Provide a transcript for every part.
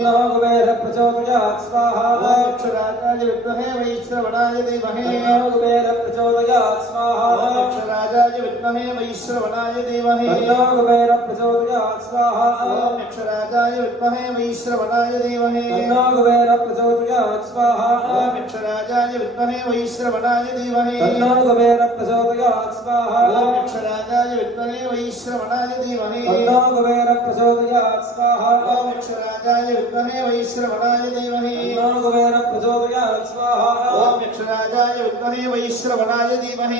कुबेर प्रचोदयात् स्वाहा अक्षराजाय विद्महे वैश्रवणाय धीमहि कुबेर प्रचोदयात् स्वाहा अक्षराजाय विद्महे वैश्रवणाय धीमहि कुबेर प्रचोदयात् स्वाहा अक्षराजाय विद्महे वैश्रवणाय धीमहि कुबेर प्रचोदयात् स्वाहा अक्षराजाय विद्महे वैश्रवणाय धीमहि कुबेर प्रचोदयात् स्वाहा अक्षराजाय विद्महे वैश्रवणाय धीमहि कुबेर प्रचोदयात् स्वाहा अक्षराजाय विद्महे वैश्रवणाय धीमहि कुबेर प्रचोदयात् स्वाहा अक्षराजाय विद्महे वैश्रवणाय धीमहि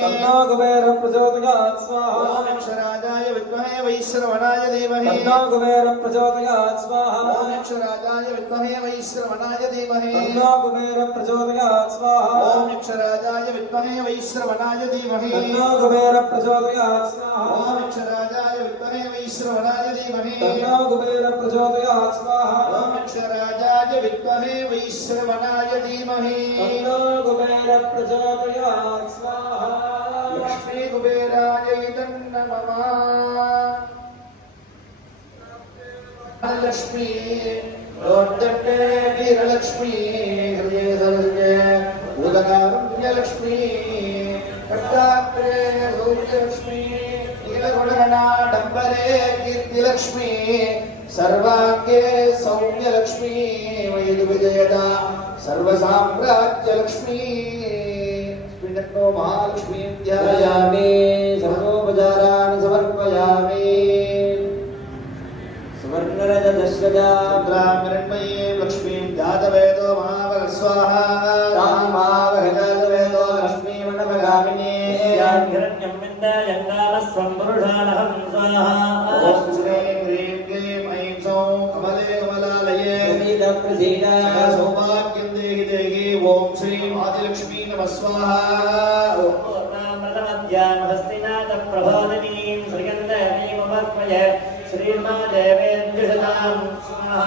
कुबेर प्रचोदयात् स्वाहा अक्षराजाय विद्महे वैश्रवणाय धीमहि कुबेर प्रचोदयात् स्वाहा अक्षराजाय विद्महे वैश्रवणाय धीमहि कुबेर प्रचोदयात् स्वाहा अक्षराजाय विद्महे वैश्रवणाय धीमहि कुबेर प्रचोदयात् स्वाहा अक्षराजाय विद्महे वैश्रवणाय धीमहि कुबेर प्रचोदयात् स्वाहा अक्षराजाय विद्महे वैश्रवणाय धीमहि कुबेर प्रचोदयात् स्वाहा लक्ष्मी कुबेराय नमः लक्ष्मी रोड्डे वीरलक्ष्मी हृदय सरस्वती उदकारुण्य लक्ष्मी कट्टाग्रे गौर्यलक्ष्मी नीलगुणगणा डम्बरे कीर्तिलक्ष्मी सर्वांगे सौम्यलक्ष्मी वैदुविजयदा सर्वसाम्राज्यलक्ष्मी पिण्डो महालक्ष्मीं ध्यायामि सर्वोपचाराणि समर्पयामि सुवर्णरजतश्रजामृण्मयीं लक्ष्मीं जातवेदो महाबलस्वाहा रामावहजातवेदो लक्ष्मीमण्डपगामिनी हिरण्यं विन्दायङ्गालस्वं पुरुषाणहं स्वाहा ॐ श्रीं ह्रीं क्लीं ऐं सौं कमले कमलालये प्रसीद सौभाग्यं देहि देहि ॐ श्रीं आदिलक्ष्मी नमः स्वाहा हस्तिनाथप्रभोदिनीं श्रीगन्धमीममर्पय श्रीर्मादेवेन्द्रिषदां स्वाहा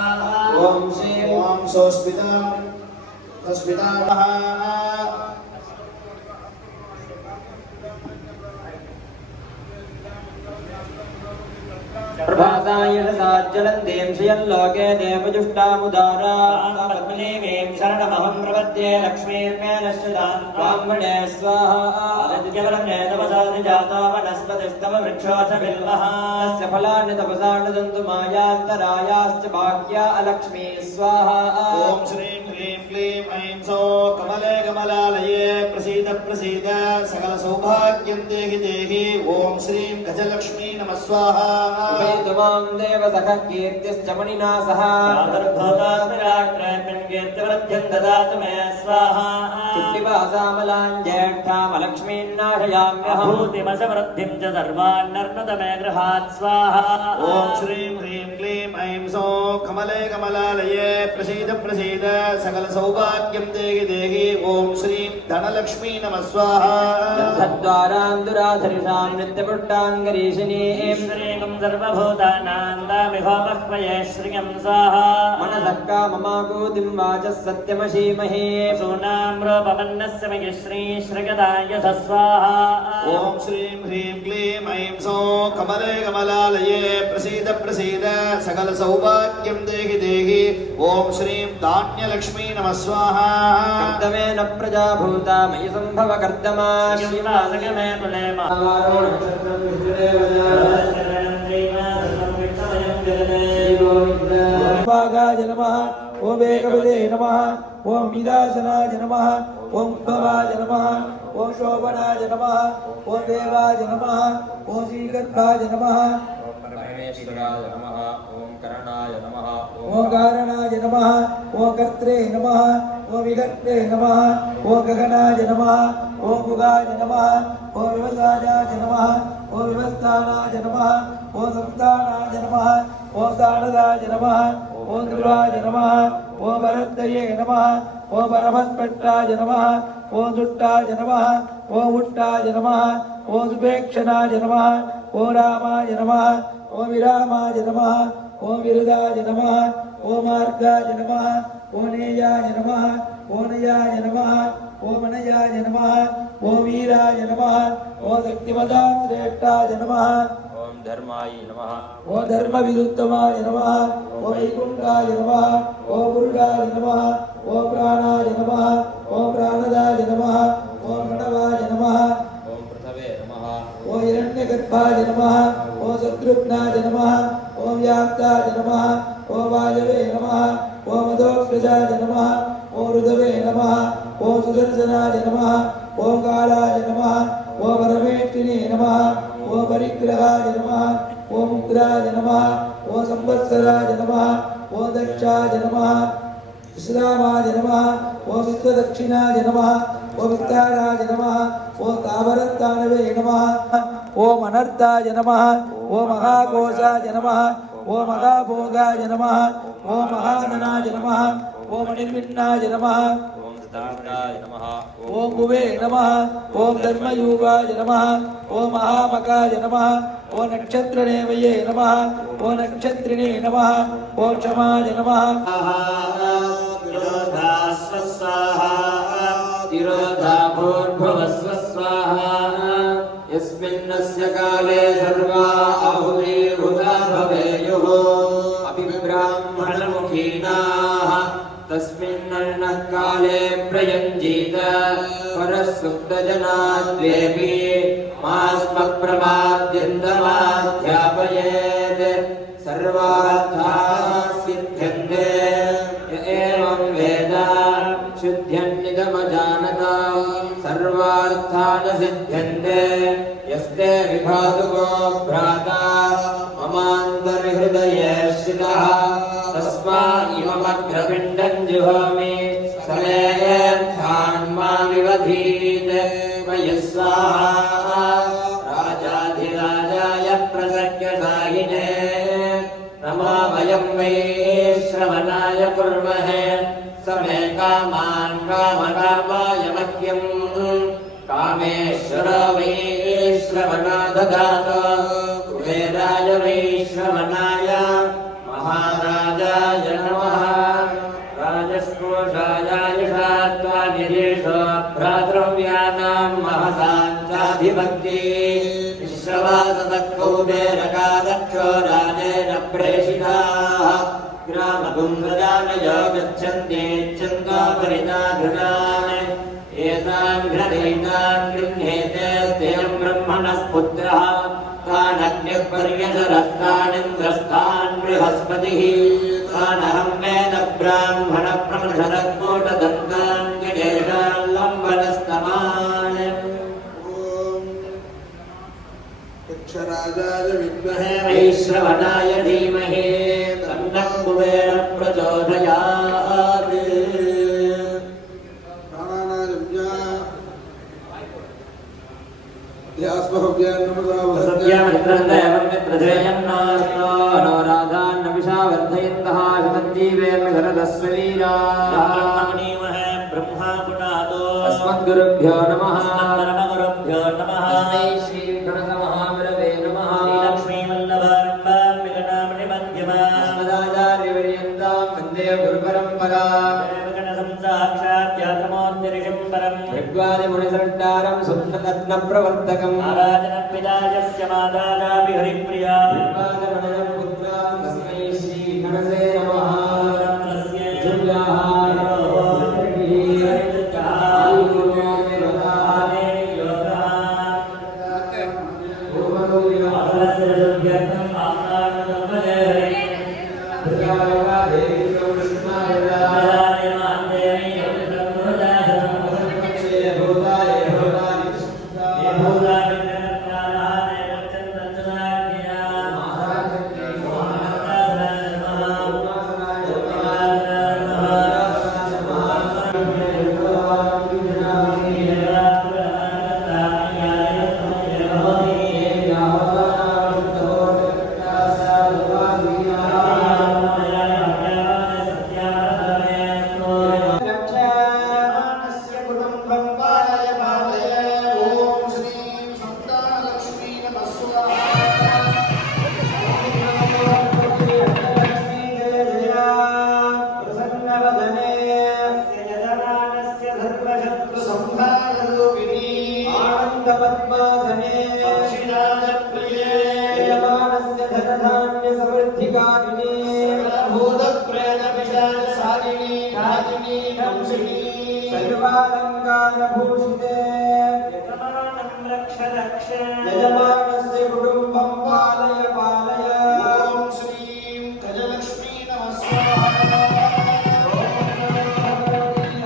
ॐ श्रीं ॐ सोऽस्मितां तस्मितामः प्रभासायण साज्जलन्तीं श्रियल्लोके देवजुष्टामुदारां शरणमहं प्रपद्ये लक्ष्मीर्मेनश्चितां ब्राह्मणे स्वाहा केवलमे तपसाधिजाता वनस्पतिस्तव वृक्षोऽथ बिल्वः तस्य फलानि तपसा नदन्तु मायान्तरायाश्च भाग्या अलक्ष्मी स्वाहा ॐ श्रीं ह्रीं क्लीं ऐं सौं कमले कमलालये प्रसीद प्रसीद सकलसौभाग्यं देहि देहि ॐ श्रीं गजलक्ष्मी नमः स्वाहा तुमां देवसख कीर्तिश्च मणिना सह कीर्तिवृद्धिं ददातु मे स्वाहा चुट्टिवासामलां ज्येष्ठामलक्ष्मीन्नाशयाम्यहं भूतिमसवृद्धिं च सर्वान्नर्नत मे गृहात् स्वाहा ॐ श्रीं ह्रीं क्लीं ऐं सौं कमले कमलालये प्रसीद प्रसीद सकलसौभाग्यं देहि देहि ॐ श्रीं धनलक्ष्मी नमः स्वाहा सद्वारां दुराधरिषां नित्यपुट्टाङ्गरीशिनीं श्रीं सर्वभूतानान्दामिहोपह्वये श्रियं स्वाहा मनसः काममाकूतिं वाचः सत्यमशीमहे सूनां रूपमन्नस्य मयि श्रीश्रिगदाय स्वाहा ॐ श्रीं ह्रीं क्लीं ऐं सौं कमले कमलालये प्रसीद प्रसीद सकलसौभाग्यं देहि देहि ॐ श्रीं धान्यलक्ष्मी नमः स्वाहा कर्दमेन प्रजा भूता मयि सम्भव कर्दमा श्रीवासगमे कुले भागाय नमः ओम एकविदे नमः ओम विदासनाय नमः ओम भवाय नमः ओम शोभनाय नमः ओम देवाय नमः ओम श्रीगर्भाय नमः परमेश्वराय नमः ओम करणाय नमः ओम कारणाय नमः ओम कर्त्रे नमः ओम विकर्त्रे नमः ओम गगनाय नमः ओम मुगाय नमः ओम विवसायाय नमः ओम विवस्थानाय नमः ओम संस्थानाय नमः ओम सारदाय नमः ओम ध्रुवाय नमः ओम भरतये नमः ओम परमस्पष्टाय नमः ओम दुष्टाय नमः ओम उट्टाय नमः ओम सुपेक्षणाय नमः ओम रामाय नमः ओम विरामाय नमः ओम विरुदाय नमः ओम मार्गाय नमः ओम नेयाय नमः ओम नयाय नमः ओम अनयाय नमः ओम वीराय नमः ओम शक्तिमतां श्रेष्ठाय नमः ओम धर्माय नमः ओम धर्म विरुद्धमाय नमः ओम वैकुंठाय नमः ओम पुरुषाय नमः ओम प्राणाय नमः ओम प्राणदाय नमः ओम प्रणवाय नमः ओम पृथवे नमः ओम हिरण्यगर्भाय नमः ओम शत्रुघ्नाय नमः ओम व्याप्ताय नमः ओम वायवे नमः ओम मदोक्षजाय नमः ओम ऋदवे नमः ओम सुदर्शनाय नमः ओम कालाय नमः ओम परमेष्ठिने नमः ओम परिग्रहाय नमः ओम उग्राय नमः ओम संवत्सराय नमः ओम दक्षाय नमः विश्रामाय नमः ओम विश्वदक्षिणाय नमः ओम विस्ताराय नमः ओम तावरत्तानवे नमः ओम अनर्थाय नमः ओम महाकोशाय नमः ओम महाभोगाय नमः ओम महाधनाय नमः ओम निर्विघ्नाय नमः ओम सिद्धार्थाय नमः ओम कुबे नमः ओम धर्मयुगाय नमः ओम महामकाय नमः ओम नक्षत्रनेवये नमः ओम नक्षत्रिणे नमः ओम क्षमाय नमः तिरोधा भूर्भुवस्व स्वाहा यस्मिन्नस्य काले सर्वा आहुतिर्भूता भवेयुः अभिब्राह्मणमुखीनाः तस्मिन्नः काले प्रयुञ्जीत परस्सुप्तजनाद्वेपि मास्मप्रमाद्यन्तमाध्यापयेत् सर्वार्थाः सिद्ध्यन्ते य एवं वेद शुद्ध्यन्निदमजानता सर्वार्थान् सिद्ध्यन्ते यस्ते विभातुको भ्राता ममान्तर्हृदये स्थितः तस्मादिममग्रपिण्डं जुहोमि समेऽर्थान् मा विवधीत् मयि स्वाहा राजाधिराजाय प्रसक्यसाहिने नमो वयं वै श्रवणाय कुर्महे समे कामान् कामकामाय मह्यम् कामेश्वर वै श्रवणा ददात कुबेराय वै श्रवणाय महाराजाय नमः राजस्कोषाय शात्वानिरीश भ्रातृव्यानां महसाञ्चाधिपत्ये विश्रवासतकौबेरकादक्षोरानेन प्रेषिताः ग्रामगुम्रजानय गच्छन्त्येच्छन्तापरिताघृणान् एतान् घृणैतान् गृह्णेते तेन ब्रह्मणः पुत्रः तानग्निः पर्यसरस्तानिन्द्रस्तान् बृहस्पतिः तानहं वेद ब्राह्मणप्रमथनकोटदन्तान् गणेशान् लम्बनस्तमान् अक्षराजाय विद्महे वैश्रवणाय धीमहि तन्नः कुबेरः प्रचोदयात् सत्यामित्रन्देवं मित्रधेयन्नास्तो अनोराधान्नपिशा वर्धयन्तः हिमज्जीवेर्मि शरदस्व वीराः ब्रह्मा पुनातो अस्मद्गुरुभ्यो नमः परमगुरुभ्यो नमः तस्मै श्री गणसमहाविरवे नमः श्रीलक्ष्मीवल्लभारम्भां विगणामणिमध्यमाम् अस्मदाचार्यपर्यन्तां वन्दे गुरुपरम्पराम् ऋग्वादिमुनिसण्डारं सुन्दरत्नप्रवर्तकम् आराधनपितायस्य मातारापि हरिप्रिया ऋग्वादिमुनिनं पुत्रां तस्मै श्रीगणसे नमः यजमानस्य कुटुम्बं पालय पालय ॐ श्रीं गजलक्ष्मी नमः स्वाहा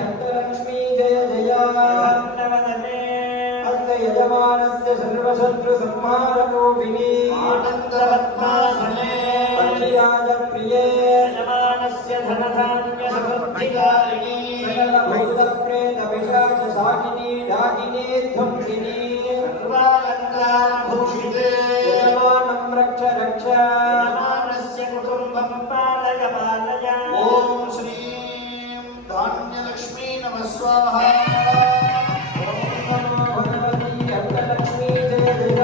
अष्टलक्ष्मी जय जय अस्य यजमानस्य सर्वशत्रुसंहाररूपिणी आनन्दपद्मासने पक्षिराजप्रिये यजमानस्य धनधान्यसमृद्धिकारिणी सकलभूतप्रेतपिशाचशाकिनी डाकिनी ध्वंसिनी सर्वालङ्कारभूषिते यजमानं रक्ष रक्ष यजमानस्य कुटुम्बं पालय पालय ॐ श्रीं धान्यलक्ष्मी नमः स्वाहा अष्टलक्ष्मी जय जय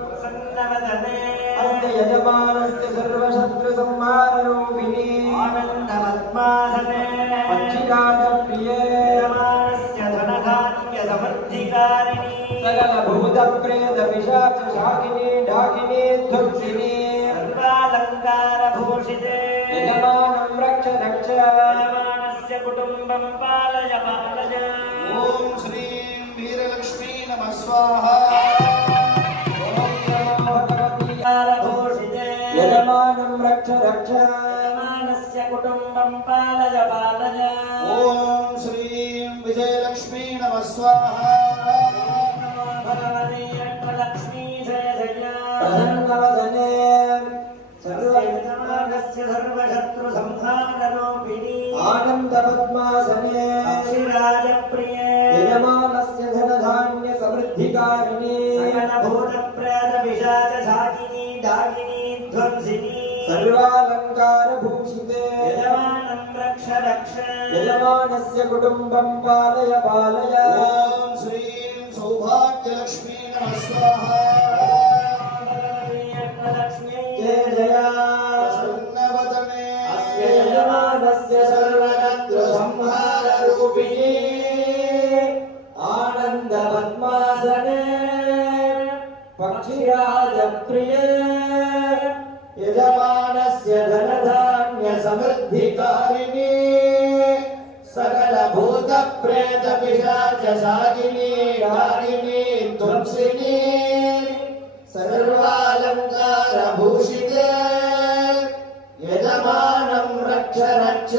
प्रसन्नवदने अस्य यजमानस्य सर्वशत्रुसंहाररूपिणी आनन्दपद्मासने पक्षिराजप्रिये यजमानस्य धनधान्यसमृद्धिकारिणी सकलभूतप्रेतपिशाचशाकिनी डाकिनी ध्वंसिनी सर्वालङ्कारभूषिते यजमानं रक्ष रक्ष यजमानस्य कुटुम्बं पालय पालय ॐ श्रीं वीरलक्ष्मी नमः स्वाहा भूषिते यजमानं रक्ष रक्ष यजमानस्य कुटुम्बं पालय पालय ॐ श्रीं विजयलक्ष्मी नमः स्वाहा भगवती अष्टलक्ष्मी जय जय प्रसन्नवदने सर्वयजमानस्य सर्वशत्रुसंहाररूपिणी आनन्दपद्मासने अक्षिराजप्रिये यजमानस्य धनधान्यसमृद्धिकारिणी सकलभूतप्रेतपिशाचशाकिनी डाकिनी ध्वंसिनी सर्वालङ्कारभूषिते यजमानं रक्ष रक्ष यजमानस्य कुटुम्बं पालय पालय ॐ श्रीं सौभाग्यलक्ष्मी नमः स्वाहा जय जय प्रसन्नवदने अस्य यजमानस्य सर्वशत्रुसंहाररूपिणी आनन्दपद्मासने पक्षिराजप्रिये यजमानस्य धनधान्यसमृद्धिकारिणी सकलभूतप्रेतपिशाचशाकिनी डाकिनी ध्वंसिनी सर्वालङ्कारभूषिते यजमानं रक्ष रक्ष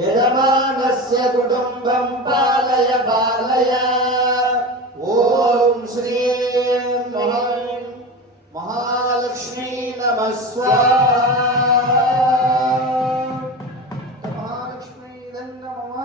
यजमानस्य कुटुम्बं पालय पालय ॐ श्रीं महालक्ष्मी नमः स्वाहा महालक्ष्मी नमः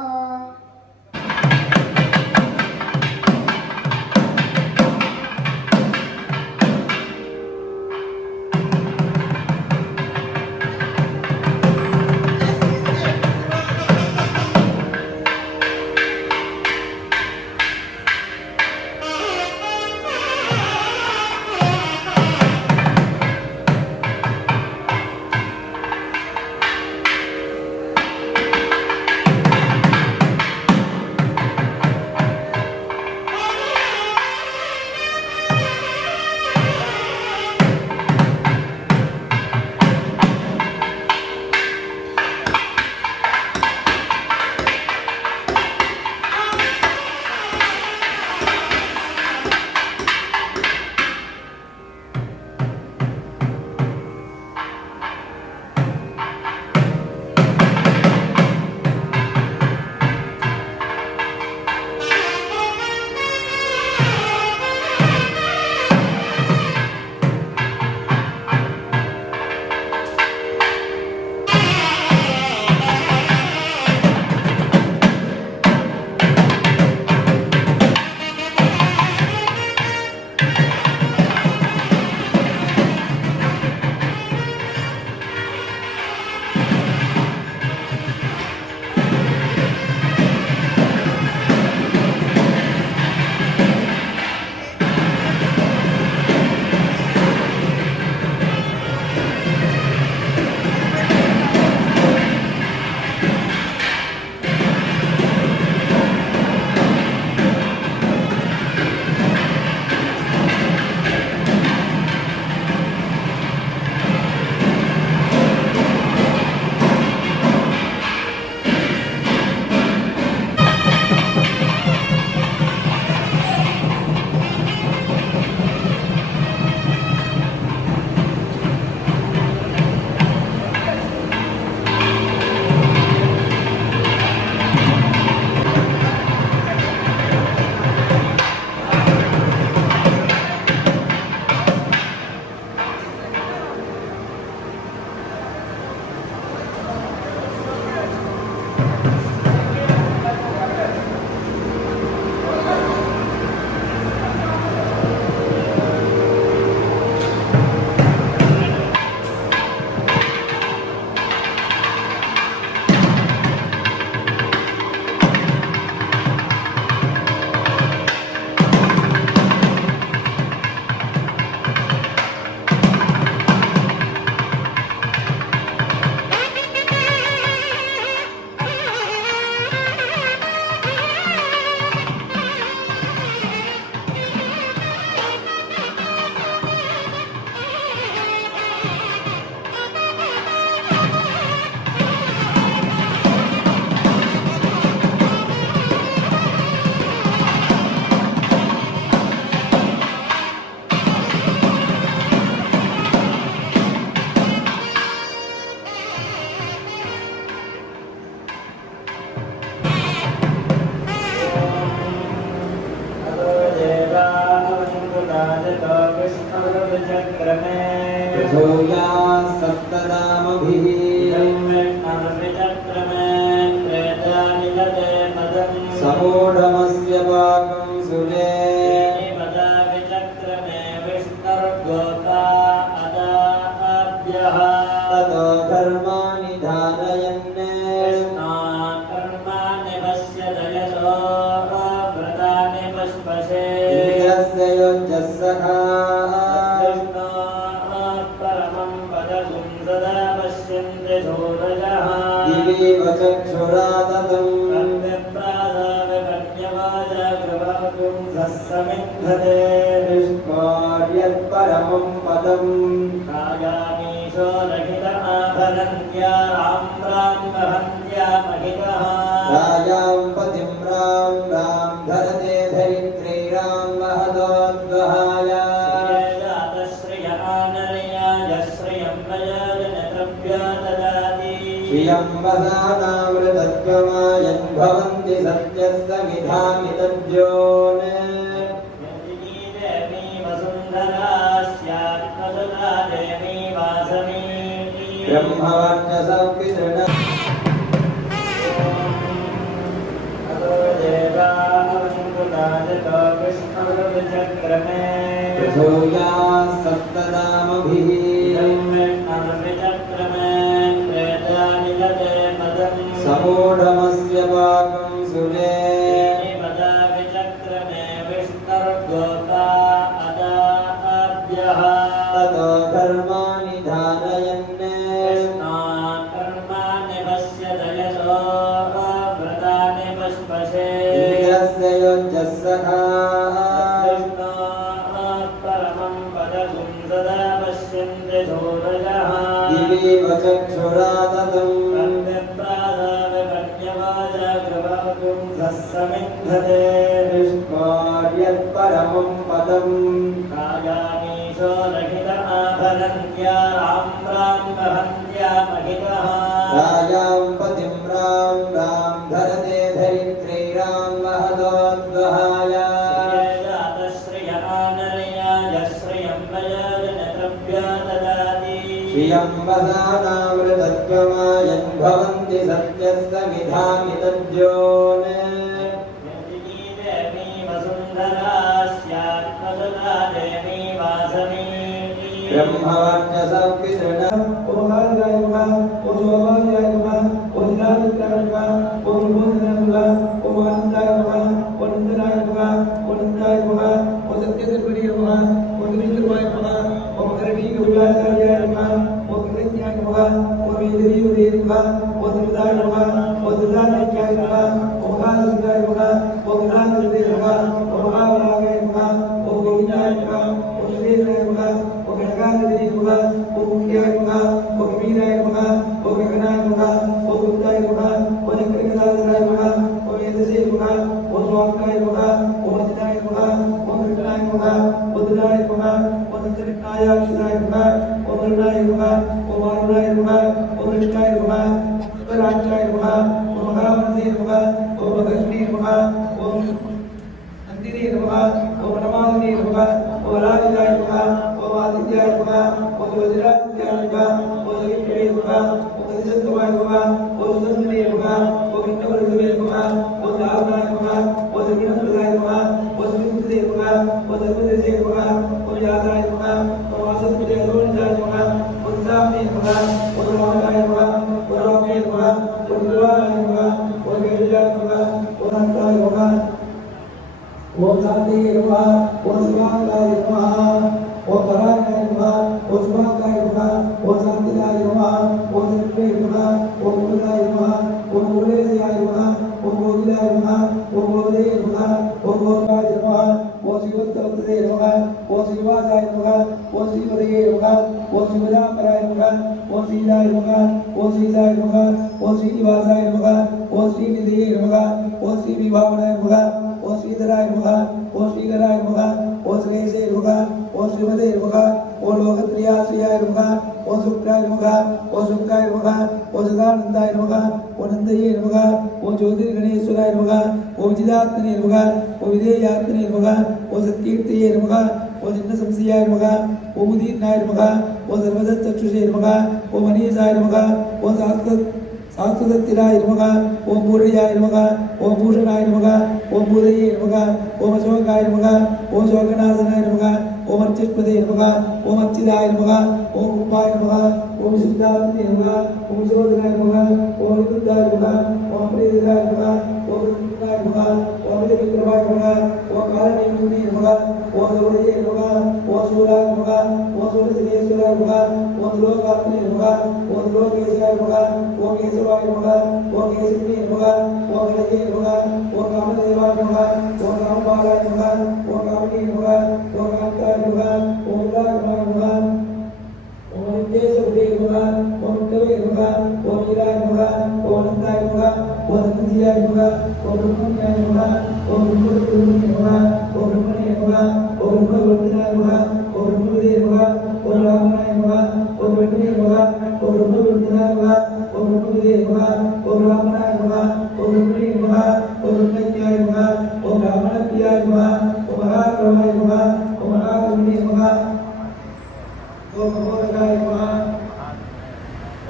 प्रथोया सप्तनामभिः समूढमस्य पाकं सुरे ततो धर्माणि धारयन् इन्द्रस्य योज्यः सखा दिवीव चक्षुरा ततम् विष्णोर्यत्परमं पदम् राजां पतिं रां रां धरते धरित्री रां वहदोद्वहाय श्रियं वसानामृतत्वमायन् भवन्ति सत्यस्तमिधामि तद्योन् ब्रह्मवर्चसपितृण प्रथोया सप्तनामभिः समूढमस्य पाकं सुरे ततो धर्माणि धारयन् इन्द्रस्य योज्यः सखा दिवीव चक्षुरा ततम् विष्णोर्यत्परमं पदम् राजां पतिं रां रां धरते धरित्री रां वहदोद्वहाय श्रियं वसानामृतत्वमायन् भवन्ति सत्यस्तमिधामि तद्योन् ब्रह्मवर्चसपितृण ओम जिन्न संसियाय नमः ओम उदीनाय नमः ओम सर्वदत्तचक्षुषे नमः ओम अनीसाय नमः ओम शास्त्रदत्तिराय नमः ओम पूर्णयाय नमः ओम भूषणाय नमः ओम भूदये नमः ओम अशोकाय नमः ओम शोकनाशनाय नमः ओम अर्चिष्पदे नमः ओम अर्चिदाय नमः ओम उपाय नमः ओम सिद्धार्थने नमः ओम शोधनाय नमः ओम निरुद्धाय नमः ओम प्रेदाय नमः ओम रुद्राय नमः ओम विक्रमाय नमः ओम कालनेमिने नमः ओम गौरये नमः ओम शूलाय नमः ओम शूलजनेश्वराय नमः ओम लोकात्मने नमः ओम लोकेशाय नमः ओम केशवाय नमः ओम केशविने नमः ओम गणये नमः ओम कामदेवाय नमः ओम कामपालाय नमः ओम कामिने नमः ओम कान्ताय नमः ओम उदारणाय नमः ओम नित्येशुभे नमः ओम तवे नमः ओम वीराय नमः ओम अनन्ताय नमः ओम अनन्तियाय नमः ओम ब्रह्मण्याय नमः ओम ब्रह्मदेवाय नमः ओम ब्रह्मणे नमः ओम ब्रह्मवर्धनाय नमः ओम ब्रह्मदेवाय नमः ओम रामनाय नमः ओम ब्रह्मणे नमः ओम ब्रह्मवर्धनाय नमः ओम ब्रह्मदेवाय नमः ओम रामनाय नमः ओम ब्रह्मणे नमः ओम ब्रह्मण्याय नमः ओम रामणप्रियाय नमः ओम महाक्रमाय नमः ओम महाक्रमणे नमः ओम अमोघाय नमः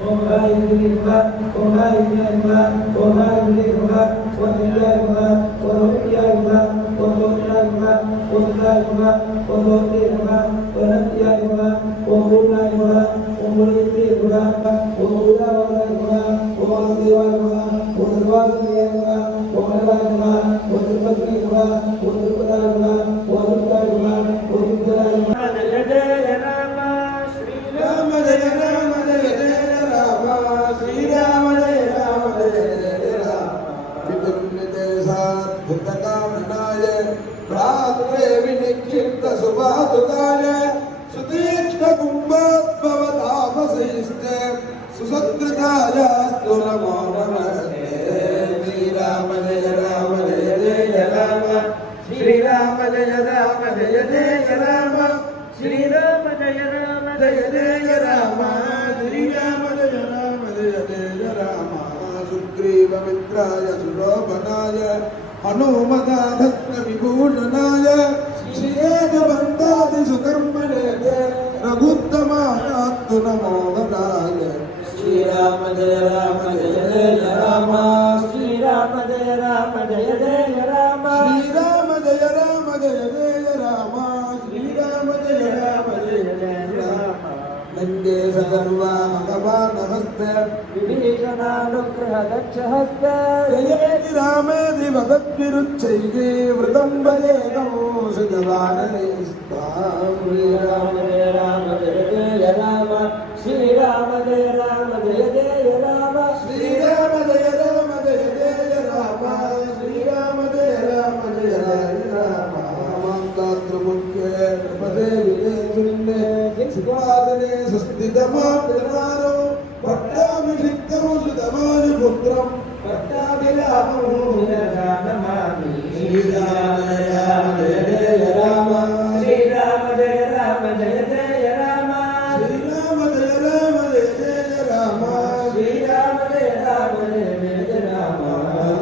ओम हायिने नमः ओम हायिने नमः ओम हायिने नमः ओम विद्याय नमः ओम विद्याय नमः ओम लोचनाय नमः ओम विद्याय नमः ओम लोके नमः ओम नत्याय नमः ओम पूर्णाय नमः ओम मुनिते नमः ओम उदावाय नमः ओम देवाय नमः ओम सर्वात्मने नमः ओम नवाय नमः ओम तिरुपति नमः ओम तिरुपताय नमः ओम दुर्गाय नमः ओम दुर्गाय नमः जय जय राम श्री राम जय राम जय जय राम श्री राम जय राम जय जय राम विपुन्नितेशाद्धृतकामनाय भ्रात्रे विनिक्षिप्त सुपातुकाय सुतीक्ष्णकुम्भोद्भवतापसैश्च सुसत्कृतायास्तु नमो नमः श्रीराम जय राम जय जय राम श्रीराम जय राम जय जय राम श्रीराम जय राम जय जय राम श्रीराम जय राम जय जय राम सुग्रीवमित्राय सुशोभनाय हनुमदाधत्त विभूषणाय श्रीरेखबन्धादिसुकर्मणे रघुत्तमायास्तु नमो वराय श्रीराम जय राम जय जय राम श्रीराम जय राम जय जय राम श्रीराम जय राम जय जय राम श्रीराम जय राम जय जय राम नन्दे सगर्वामगवानहस्ते विभीषणानुग्रहदक्षहस्ते जयति रामेति भगद्भिरुच्चैः वृतं भजेगमो सुजवाननेस्तां श्रीराम जय राम जय जय राम श्रीराम जय राम जय जय राम श्रीराम जय राम जय जय राम श्रीराम जय राम जय जय राम मान्दात्रमुख्ये नृपदे विजयशून्ये सुवासने सुस्थितमात्रनारो भट्टाभिषिक्तं सुतमानुपुत्रं भट्टाभिरामो नमामि श्रीराम जय राम जय जय राम श्रीराम जय राम जय जय राम श्रीराम जय राम जय जय राम श्रीराम जय राम जय जय राम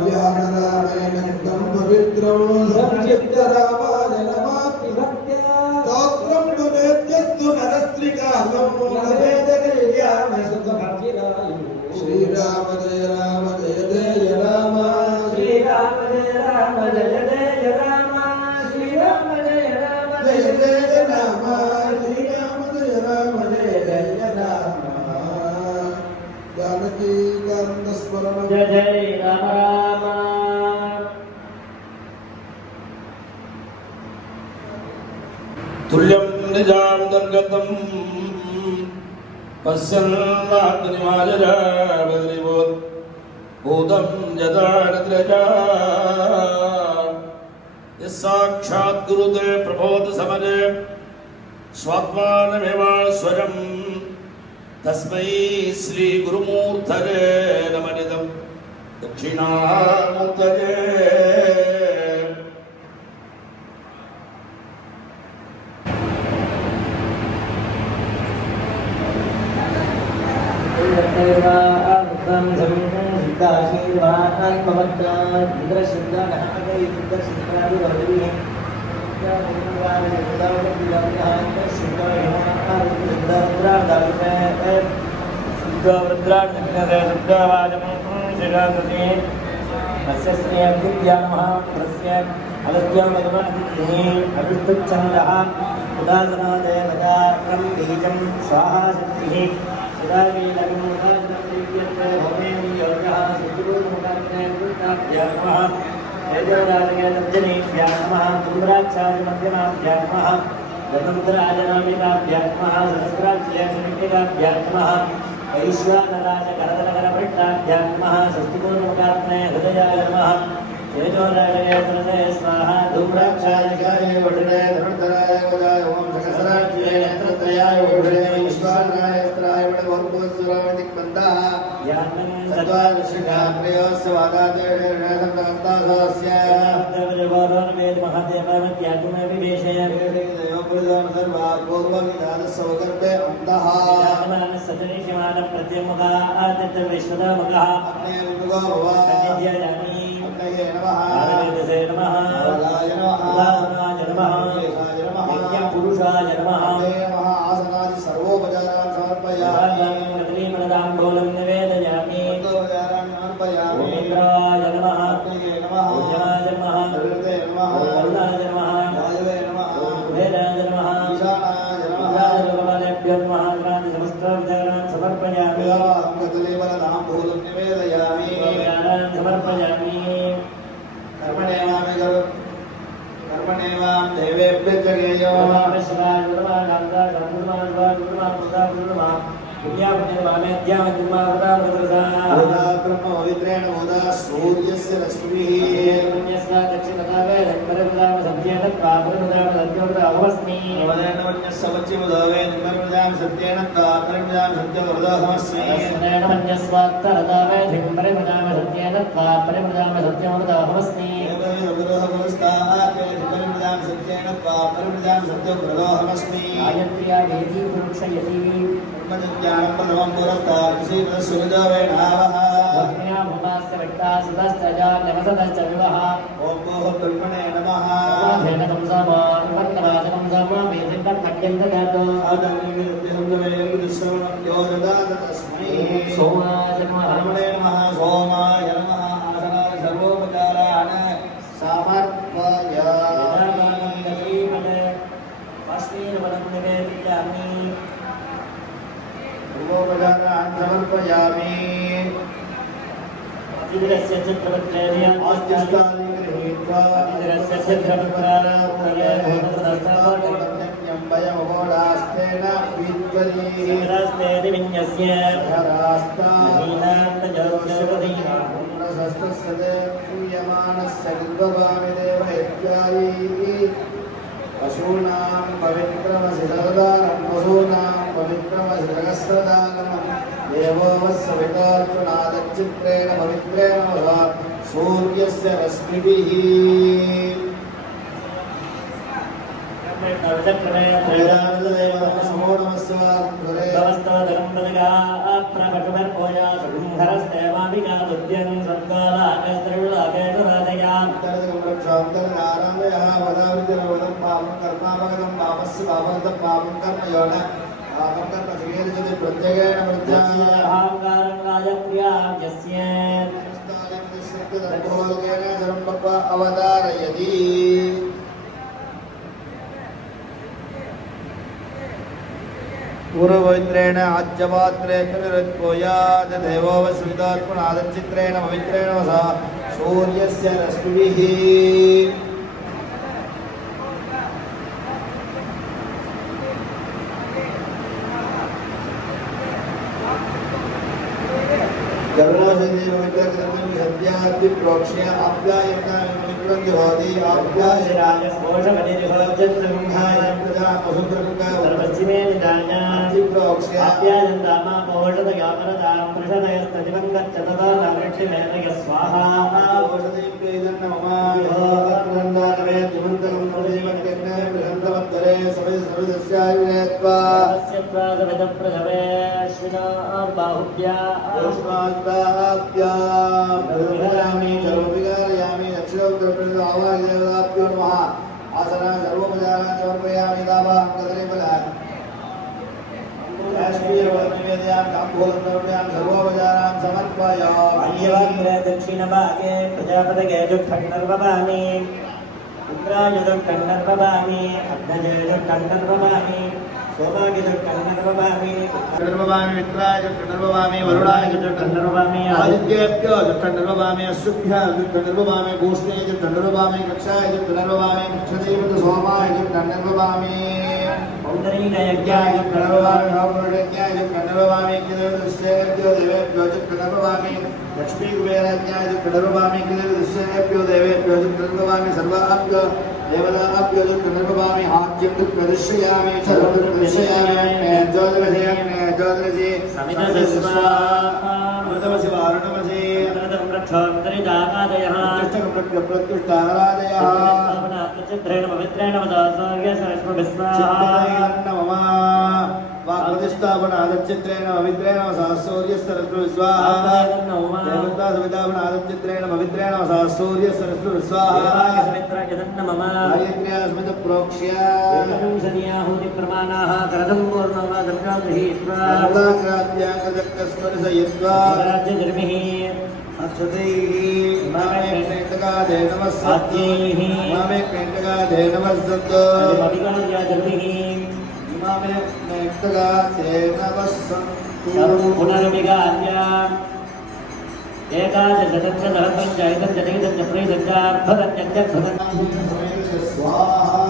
ज्ञानरामेण कृतं पवित्रं संचित्तरामाय नमामि भक्त्या स्तोत्रं भवेद्यस्तु नरस्त्रिकालं लभेदकल्याणसुखं चिरायुः श्रीराम जय राम जय जय राम श्रीराम जय राम जय जय राम श्रीराम जय राम जय जय राम श्रीराम जय राम जय जय राम जानकी कान्तस्मरणं जय जय राम तुल्यं निजान्तर्गतं पश्यन्नात्मनिमाजरावद्रिवोत् भूतं जदानद्रजा यस्साक्षात् गुरुते प्रबोधसमजे स्वात्मानमेवास्वरं तस्मै श्रीगुरुमूर्तये नमनिदं दक्षिणामूर्तये देवार्थं समितं सिद्धाशीर्वादान् भवत्यान् इन्द्रसिद्धानागै इन्द्रसिद्धादिवर्धिः पूर्वपवित्रेण आज्यपात्रेऽपि देवो वस्वितात्मनादचित्रेण पवित्रेण वसा सूर्यस्य रश्मिभिः प्रोक्ष्य आप्यायता विक्रंजवादी आप्यायराज स्पोषमणि भवजत्रंहाय प्रजा पशुप्रमुखा पश्चिमे निदान्याति प्रोक्ष्य आप्यायन्तामा पौषधयामरतां प्रषदयस्तदिवङ्गच्छतदा नागच्छमेनय स्वाहा औषधिं प्रेदन्न मम योगक्रन्दानवे दिमन्तकं नवजीवनकग्ने बृहन्तवत्तरे सविदस्यायुरेत्वा तस्यत्वा सविदप्रथमे अश्विना बाहुभ्या सर्वविकारयामि दक्षिणोत्तरप्रदेश आवाहदेवताभ्यो नमः आसना सर्व ताम्बूलां कदलीफलान् काश्मीरवलनिवेदयां ताम्बूलद्रव्यां सर्वोपचारां समर्पयामि। अन्यवाग्रे दक्षिणभागे प्रजापतये दुःखन्नर्वभामि इन्द्राय दुःखन्नर्वभामि अग्नये दुःखन्नर्वभामि सोमाय दुःखन्नर्वभामि दुःखन्नर्वभामि मित्राय दुःखन्नर्वभामि वरुणाय दुःखन्नर्वभामि आदित्येभ्यो दुःखन्नर्वभामि अश्रुभ्यः दुःखन्नर्वभामि गोष्ठे दुःखन्नर्वभामि कक्षाय दुःखन्नर्वभामि कक्षदेवत सोमाय दुःखन्नर्वभामि औन्दरीकयज्ञाय दुःखन्नर्वभामि भावपुरुषज्ञाय दुःखन्नर्वभामि किलदृश्येभ्यो देवेभ्यो दुःखन्नर्वभामि लक्ष्मीकुबेराज्ञाय दुःखन्नर्वभामि किलदृश्येभ्यो देवेभ्यो दुःखन्नर्वभामि सर्वाभ्यो देवताभ्यो दुःखन्नर्वभामि हाज्यं दुःखदर्शयामि सर्वं दुःखदर्शयामि ज्योतिर्विषये समितस्वा अमृतमसि वारुणमसि अमृतं रक्षोऽन्तरिदानादयः प्रत्युष्टारादयः चित्रेण पवित्रेण वदासार्य सरस्वभिस्वाहा वाक्प्रतिष्ठापनादचित्रेण पवित्रेण सहसूर्यसरस्वस्वाहा देवता सवितापनादचित्रेण पवित्रेण सहसूर्यसरस्वस्वाहा गायत्र्या प्रोक्ष्य प्रमाणाः करदं पूर्णमा गङ्गा गृहीत्वा राज्यजर्मिः अक्षतैः मामे क्लेण्टकादे नमस्सत्यैः मामे क्लेण्टकादे नमस्सत्तो मामे क्लेण्टकादे नमस्सन्तु पुनर्विगार्य एकादशतन्त्रदहतं जयतं जनितं च प्रीतं च अर्भतं च स्वाहा